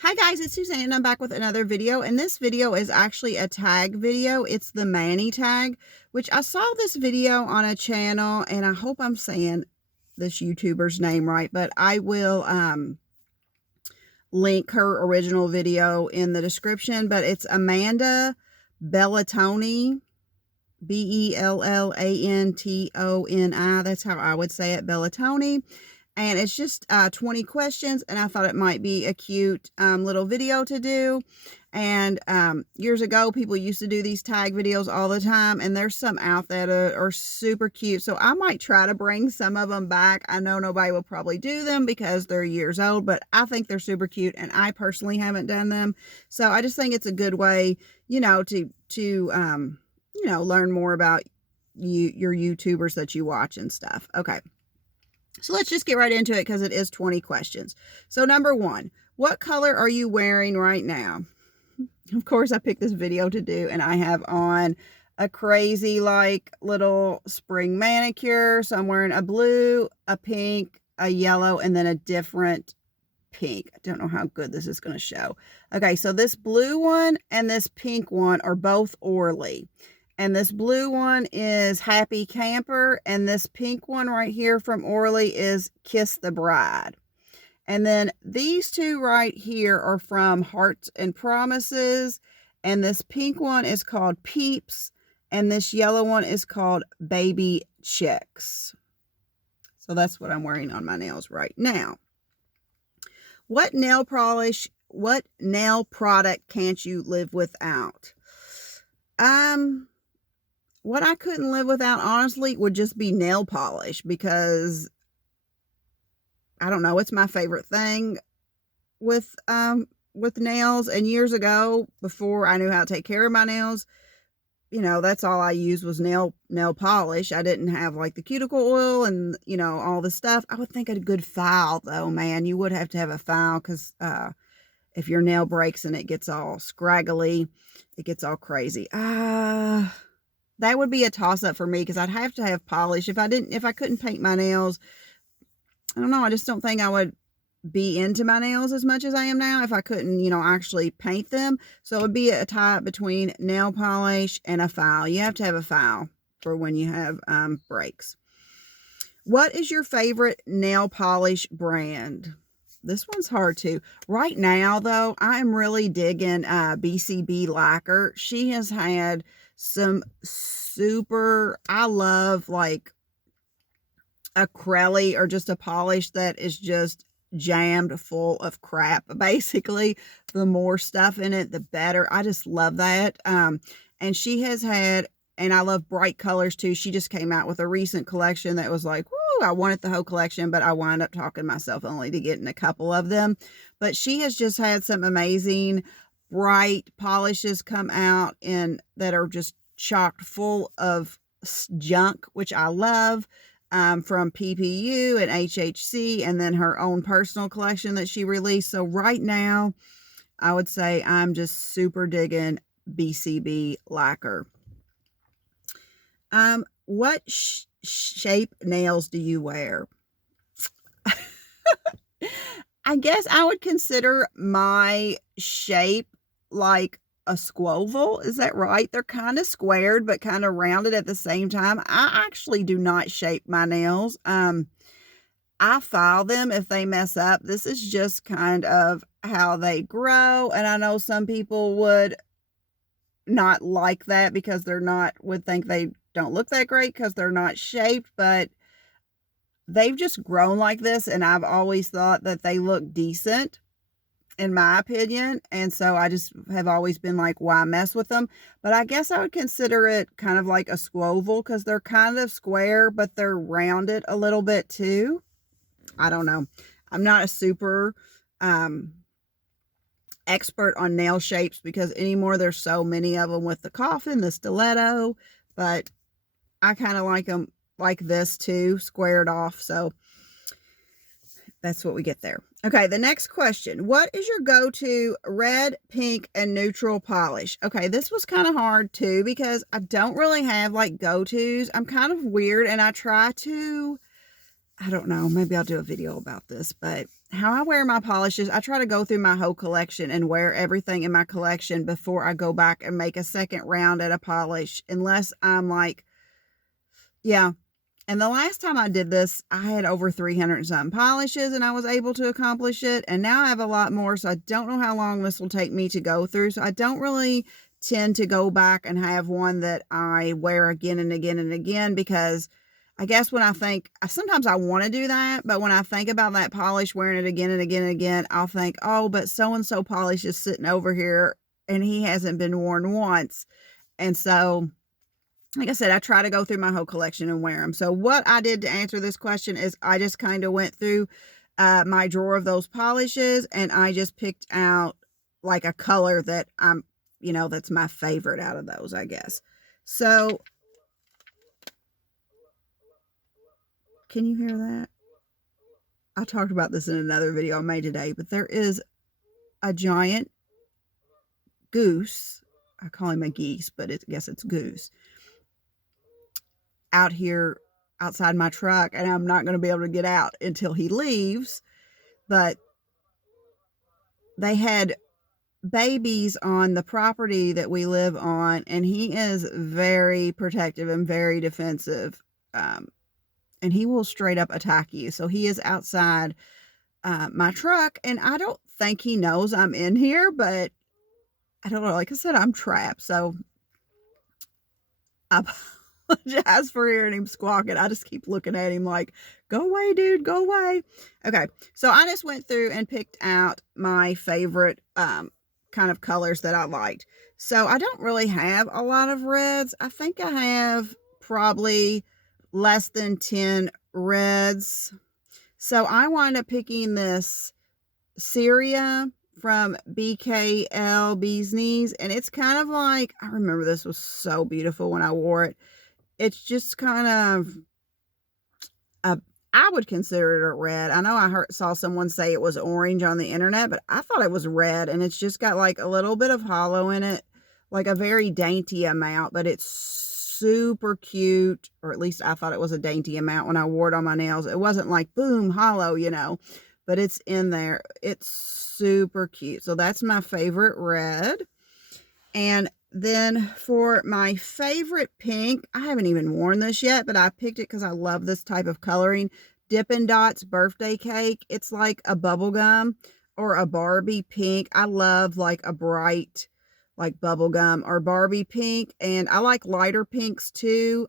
Hi guys, it's Suzanne and I'm back with another video, and this video is actually a tag video. It's the Manny tag, which I saw this video on a channel, and I hope I'm saying this YouTuber's name right, but I will link her original video in the description. But it's Amanda Bellantoni, Bellantoni. That's how I would say it, Bellantoni. And it's just 20 questions, and I thought it might be a cute little video to do. And years ago, people used to do these tag videos all the time, and there's some out there that are super cute. So I might try to bring some of them back. I know nobody will probably do them because they're years old, but I think they're super cute, and I personally haven't done them. So I just think it's a good way, to learn more about your YouTubers that you watch and stuff. Okay. So let's just get right into it because it is 20 questions. So number one, what color are you wearing right now? Of course, I picked this video to do, and I have on a crazy little spring manicure. So I'm wearing a blue, a pink, a yellow, and then a different pink. I don't know how good this is going to show. Okay, so this blue one and this pink one are both Orly. And this blue one is Happy Camper. And this pink one right here from Orly is Kiss the Bride. And then these two right here are from Hearts and Promises. And this pink one is called Peeps. And this yellow one is called Baby Chicks. So that's what I'm wearing on my nails right now. What nail product can't you live without? What I couldn't live without, honestly, would just be nail polish, because I don't know, it's my favorite thing with nails. And years ago, before I knew how to take care of my nails, that's all I used was nail polish. I didn't have the cuticle oil and all the stuff. I would think a good file, though, man. You would have to have a file, because if your nail breaks and it gets all scraggly, it gets all crazy. That would be a toss-up for me, because I'd have to have polish. If I couldn't paint my nails, I don't know, I just don't think I would be into my nails as much as I am now if I couldn't, actually paint them. So it would be a tie between nail polish and a file. You have to have a file for when you have breaks. What is your favorite nail polish brand? This one's hard too. Right now, though, I'm really digging BCB Lacquer. She has had some I love acrylic, or just a polish that is just jammed full of crap. Basically, the more stuff in it, the better. I just love that. And she has had, and I love bright colors too. She just came out with a recent collection that was woo, I wanted the whole collection, but I wound up talking myself only to getting a couple of them. But she has just had some amazing bright polishes come out that are just chocked full of junk, which I love, from PPU and HHC, and then her own personal collection that she released. So right now, I would say I'm just super digging BCB Lacquer. What shape nails do you wear? I guess I would consider my shape like a squoval. Is that right? They're kind of squared, but kind of rounded at the same time. I actually do not shape my nails. I file them if they mess up. This is just kind of how they grow. And I know some people would not like that, because would think they don't look that great because they're not shaped, but they've just grown like this. And I've always thought that they look decent, in my opinion. And so I just have always been why mess with them? But I guess I would consider it kind of like a squoval, because they're kind of square, but they're rounded a little bit too. I don't know. I'm not a super expert on nail shapes, because anymore there's so many of them with the coffin, the stiletto, but I kind of like them like this too, squared off. So that's what we get there. Okay, the next question. What is your go-to red, pink, and neutral polish? Okay, this was kind of hard too, because I don't really have go-tos. I'm kind of weird, and I try to, I don't know, maybe I'll do a video about this, but how I wear my polishes, I try to go through my whole collection and wear everything in my collection before I go back and make a second round at a polish, unless I'm like, yeah. And the last time I did this, I had over 300 and something polishes and I was able to accomplish it. And now I have a lot more, so I don't know how long this will take me to go through. So I don't really tend to go back and have one that I wear again and again and again, because I guess when I think, sometimes I want to do that, but when I think about that polish, wearing it again and again and again, I'll think, oh, but so-and-so polish is sitting over here and he hasn't been worn once. And so, like I said, I try to go through my whole collection and wear them. So what I did to answer this question is I just kind of went through my drawer of those polishes, and I just picked out like a color that that's my favorite out of those, I guess. So can you hear that? I talked about this in another video I made today, but there is a giant goose. I call him a geese, but I guess it's goose out here outside my truck, and I'm not going to be able to get out until he leaves. But they had babies on the property that we live on, and he is very protective and very defensive. And he will straight up attack you. So he is outside my truck, and I don't think he knows I'm in here, but I don't know. Like I said, I'm trapped. So I apologize for hearing him squawking. I just keep looking at him like, go away, dude, go away. Okay, so I just went through and picked out my favorite kind of colors that I liked. So I don't really have a lot of reds. I think I have probably less than 10 reds. So I wound up picking this Syria from BKL Bee's Knees, and it's kind of like, I remember this was so beautiful when I wore it. It's just kind of I would consider it a red. I know I saw someone say it was orange on the internet, but I thought it was red, and it's just got like a little bit of hollow in it, like a very dainty amount, but it's super cute, or at least I thought it was a dainty amount when I wore it on my nails. It wasn't like boom hollow, but it's in there. It's super cute. So that's my favorite red. And then for my favorite pink, I haven't even worn this yet, but I picked it because I love this type of coloring. Dippin' Dots Birthday Cake. It's like a bubblegum or a Barbie pink. I love like a bright like bubblegum or Barbie pink, and I like lighter pinks too.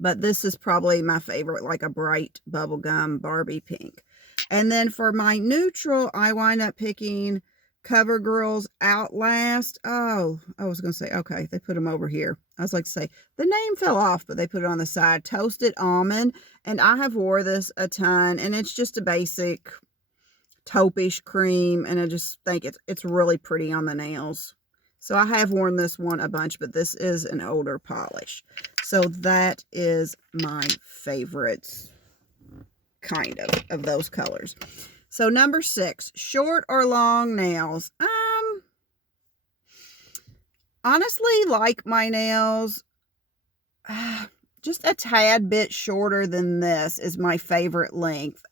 But this is probably my favorite, like a bright bubblegum Barbie pink. And then for my neutral, I wind up picking CoverGirl's Outlast. Oh, I was going to say, okay, they put them over here. I was like to say, the name fell off, but they put it on the side. Toasted Almond. And I have wore this a ton, and it's just a basic taupish cream, and I just think it's really pretty on the nails. So I have worn this one a bunch, but this is an older polish. So that is my favorite kind of those colors. So number 6, short or long nails. Honestly, like my nails just a tad bit shorter than this is my favorite length.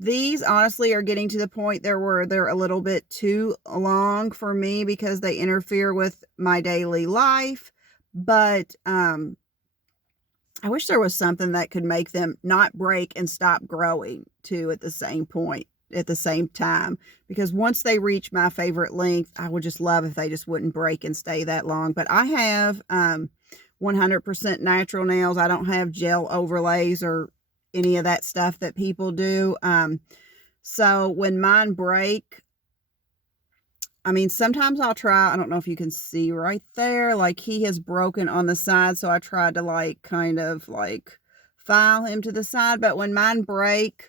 These honestly are getting to the point there where they're a little bit too long for me because they interfere with my daily life. But I wish there was something that could make them not break and stop growing too at the same point, at the same time. Because once they reach my favorite length, I would just love if they just wouldn't break and stay that long. But I have 100% natural nails. I don't have gel overlays or any of that stuff that people do. So when mine break, I mean, sometimes I'll try, I don't know if you can see right there, like he has broken on the side. So I tried to like kind of like file him to the side. But when mine break,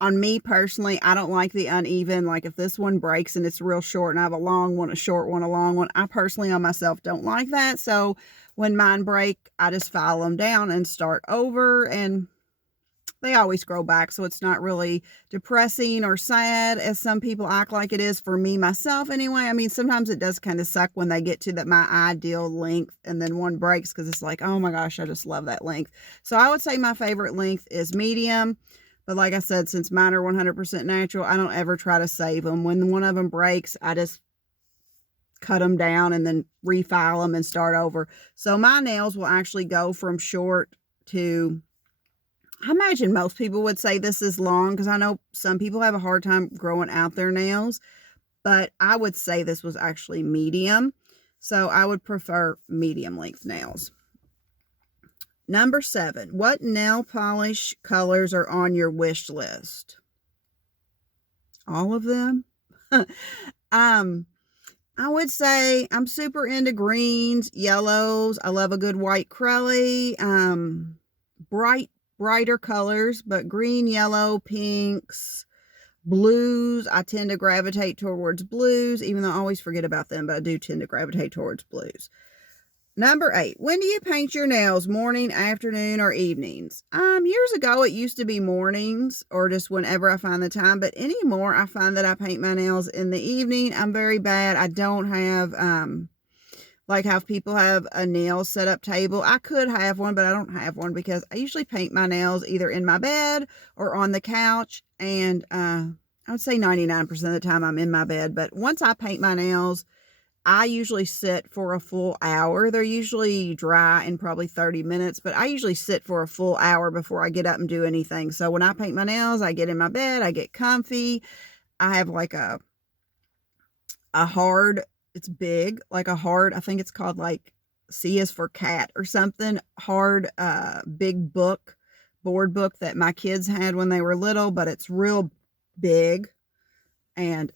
on me personally, I don't like the uneven. Like if this one breaks and it's real short and I have a long one, a short one, a long one, I personally on myself don't like that. So when mine break, I just file them down and start over, and they always grow back, so it's not really depressing or sad as some people act like it is for me, myself anyway. I mean, sometimes it does kind of suck when they get to my ideal length and then one breaks, because it's like, oh my gosh, I just love that length. So I would say my favorite length is medium, But like I said, since mine are 100% natural, I don't ever try to save them. When one of them breaks, I just cut them down and then refile them and start over. So my nails will actually go from short to, I imagine most people would say this is long, because I know some people have a hard time growing out their nails, but I would say this was actually medium. So I would prefer medium length nails. Number 7, what nail polish colors are on your wish list? All of them? I would say I'm super into greens, yellows. I love a good white crelly. Brighter colors, but green, yellow, pinks, blues. I tend to gravitate towards blues, even though I always forget about them, but I do tend to gravitate towards blues. Number 8, when do you paint your nails? Morning, afternoon, or evenings? Years ago, it used to be mornings or just whenever I find the time, but anymore, I find that I paint my nails in the evening. I'm very bad. I don't have, like how people have a nail setup table. I could have one, but I don't have one because I usually paint my nails either in my bed or on the couch. And, I would say 99% of the time I'm in my bed, but once I paint my nails, I usually sit for a full hour. They're usually dry in probably 30 minutes, but I usually sit for a full hour before I get up and do anything. So when I paint my nails, I get in my bed, I get comfy. I have like a hard, it's big, like a hard, I think it's called like C is for cat or something, hard, big board book that my kids had when they were little, but it's real big. And,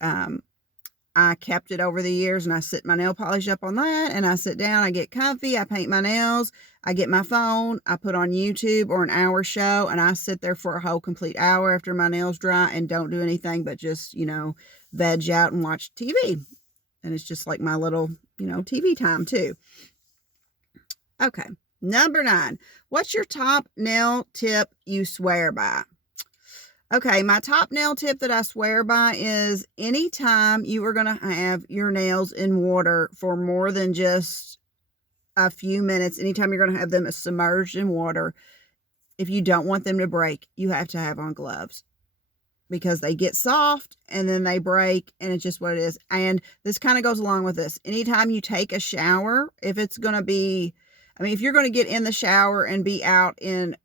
I kept it over the years, and I sit my nail polish up on that, and I sit down, I get comfy, I paint my nails, I get my phone, I put on YouTube or an hour show, and I sit there for a whole complete hour after my nails dry and don't do anything but just, veg out and watch TV. And it's just like my little, TV time too. Okay. Number 9, what's your top nail tip you swear by? Okay, my top nail tip that I swear by is anytime you are going to have your nails in water for more than just a few minutes, anytime you're going to have them submerged in water, if you don't want them to break, you have to have on gloves, because they get soft and then they break, and it's just what it is. And this kind of goes along with this. Anytime you take a shower, if it's going to be, if you're going to get in the shower and be out in,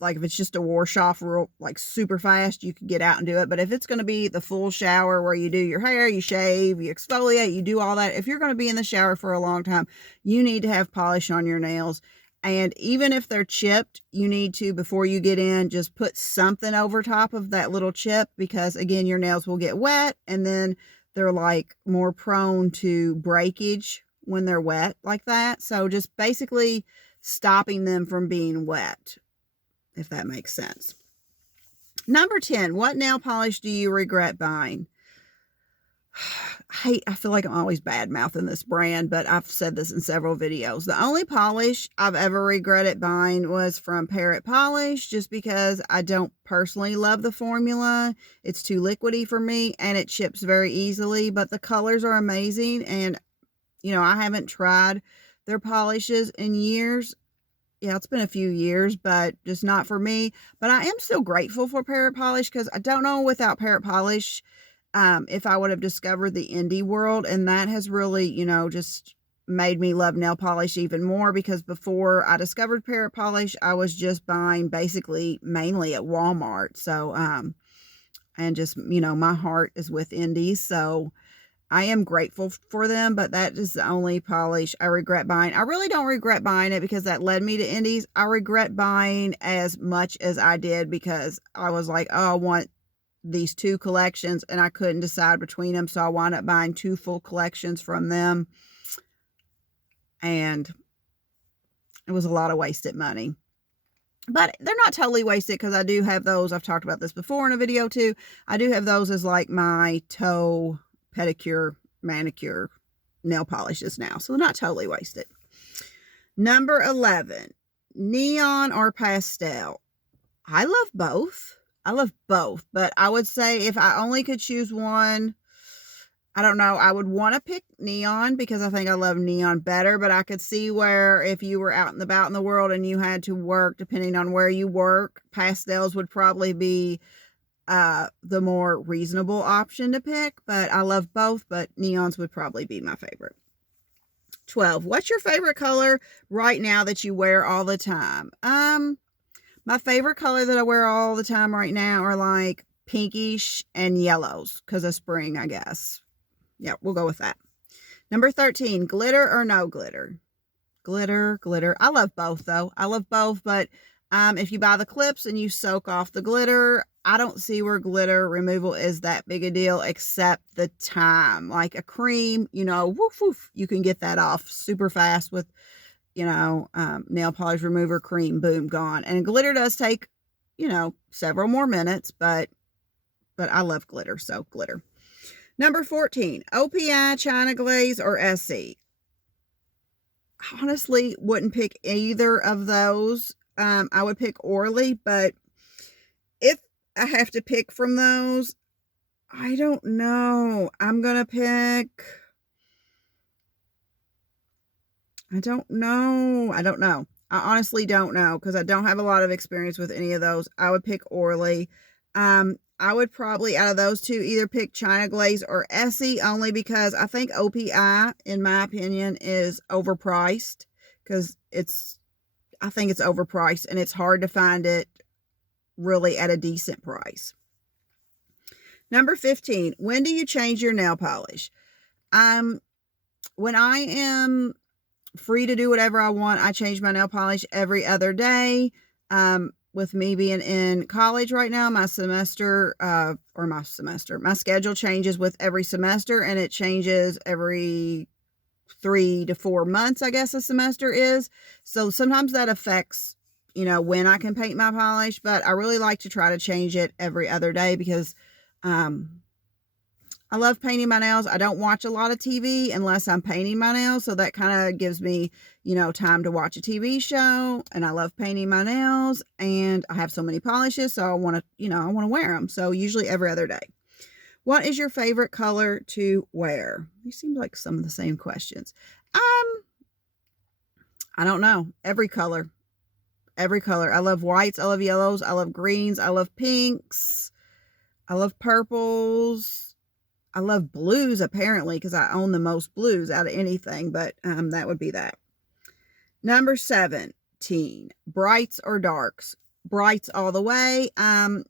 like if it's just a wash off real, like super fast, you can get out and do it. But if it's going to be the full shower where you do your hair, you shave, you exfoliate, you do all that, if you're going to be in the shower for a long time, you need to have polish on your nails. And even if they're chipped, you need to, before you get in, just put something over top of that little chip, because again, your nails will get wet, and then they're like more prone to breakage when they're wet like that. So just basically stopping them from being wet, if that makes sense. Number 10, what nail polish do you regret buying? I feel like I'm always bad mouthing this brand, but I've said this in several videos. The only polish I've ever regretted buying was from Parrot Polish, just because I don't personally love the formula. It's too liquidy for me, and it chips very easily, but the colors are amazing. And, I haven't tried their polishes in years. Yeah, it's been a few years, but just not for me. But I am still grateful for Parrot Polish, because I don't know without Parrot Polish if I would have discovered the indie world. And that has really, just made me love nail polish even more, because before I discovered Parrot Polish, I was just buying basically mainly at Walmart. So, and just, my heart is with indies. So I am grateful for them, but that is the only polish I regret buying. I really don't regret buying it because that led me to indies. I regret buying as much as I did because I was like, oh, I want these 2 collections, and I couldn't decide between them. So I wound up buying 2 full collections from them, and it was a lot of wasted money. But they're not totally wasted, because I do have those. I've talked about this before in a video too. I do have those as like my toe pedicure, manicure nail polishes now. So they're not totally wasted. Number 11, neon or pastel? I love both. But I would say if I only could choose one, I don't know. I would want to pick neon because I think I love neon better, but I could see where if you were out and about in the world and you had to work, depending on where you work, pastels would probably be the more reasonable option to pick. But I love both, but neons would probably be my favorite. 12. What's your favorite color right now that you wear all the time? My favorite color that I wear all the time right now are like pinkish and yellows because of spring, I guess. Yeah, we'll go with that. Number 13, glitter or no glitter? Glitter, glitter. I love both though. I love both, but if you buy the clips and you soak off the glitter, I don't see where glitter removal is that big a deal except the time. Like a cream, you know, woof, woof, you can get that off super fast with, you know, nail polish remover cream, boom, gone. And glitter does take, you know, several more minutes, but I love glitter, so glitter. Number 14, OPI, China Glaze, or SC. Honestly, wouldn't pick either of those. I would pick Orly, but if I have to pick from those, I don't know. I'm going to pick... I don't know. I honestly don't know because I don't have a lot of experience with any of those. I would pick Orly. I would probably, out of those two, either pick China Glaze or Essie, only because I think OPI, in my opinion, is overpriced because I think it's overpriced and it's hard to find it really at a decent price. Number 15, when do you change your nail polish? When I am free to do whatever I want, I change my nail polish every other day. With me being in college right now, my schedule changes with every semester, and it changes every 3 to 4 months, I guess a semester is. So sometimes that affects, you know, when I can paint my polish, but I really like to try to change it every other day because, I love painting my nails. I don't watch a lot of TV unless I'm painting my nails. So that kind of gives me, you know, time to watch a TV show. And I love painting my nails. And I have so many polishes. So I want to, you know, I want to wear them. So usually every other day. What is your favorite color to wear? These seem like some of the same questions. I don't know. Every color. Every color. I love whites. I love yellows. I love greens. I love pinks. I love purples. I love blues, apparently, because I own the most blues out of anything, but that would be that. Number 17, brights or darks? Brights all the way. I wouldn't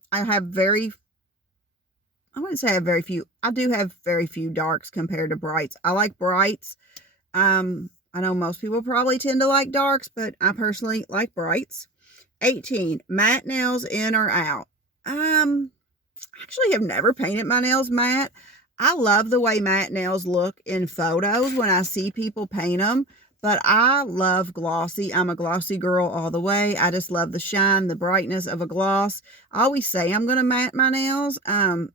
say I have very few. I do have very few darks compared to brights. I like brights. I know most people probably tend to like darks, but I personally like brights. 18, matte nails in or out? Actually have never painted my nails matte. I love the way matte nails look in photos when I see people paint them, but I love glossy. I'm a glossy girl all the way. I just love the shine, the brightness of a gloss. I always say I'm going to matte my nails. And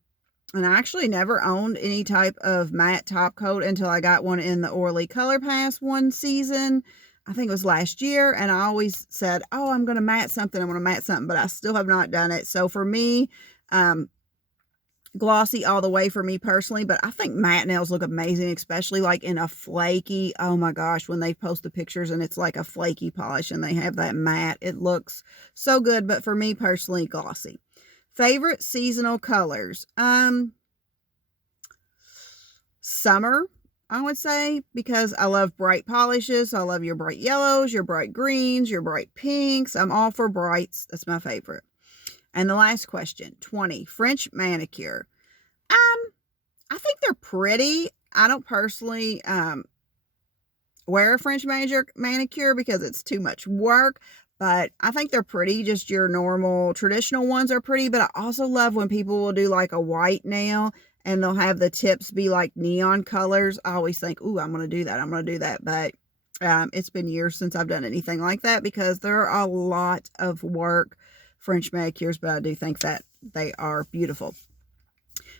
I actually never owned any type of matte top coat until I got one in the Orly Color Pass one season. I think it was last year. And I always said, oh, I'm going to matte something. I'm going to matte something, but I still have not done it. So for me, glossy all the way for me personally, but I think matte nails look amazing, especially like in a flaky, oh my gosh, when they post the pictures and it's like a flaky polish and they have that matte, it looks so good. But for me personally, glossy. Favorite seasonal colors? Summer, I would say, because I love bright polishes. I love your bright yellows, your bright greens, your bright pinks. I'm all for brights. That's my favorite. And the last question, 20, French manicure. I think they're pretty. I don't personally wear a French manicure because it's too much work, but I think they're pretty. Just your normal traditional ones are pretty, but I also love when people will do like a white nail and they'll have the tips be like neon colors. I always think, ooh, I'm going to do that. I'm going to do that. But it's been years since I've done anything like that because there are a lot of work, French manicures, but I do think that they are beautiful.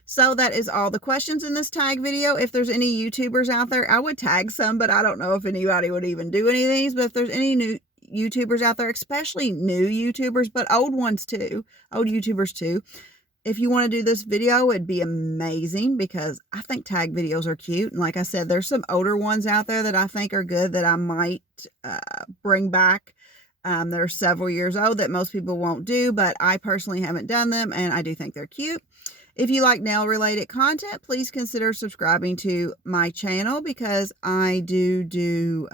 So that is all the questions in this tag video. If there's any YouTubers out there, I would tag some, but I don't know if anybody would even do any of these. But if there's any new YouTubers out there, especially new YouTubers, but old ones too, old YouTubers too, if you want to do this video, it'd be amazing because I think tag videos are cute. And like I said, there's some older ones out there that I think are good that I might bring back. They're several years old that most people won't do, but I personally haven't done them and I do think they're cute. If you like nail related content, please consider subscribing to my channel because I do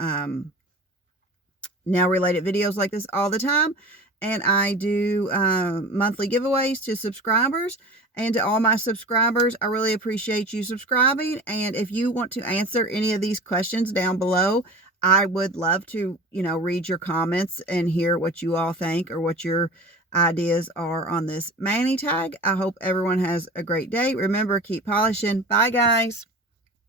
nail related videos like this all the time. And I do monthly giveaways to subscribers. And to all my subscribers, I really appreciate you subscribing. And if you want to answer any of these questions down below, I would love to, read your comments and hear what you all think or what your ideas are on this mani tag. I hope everyone has a great day. Remember, keep polishing. Bye, guys.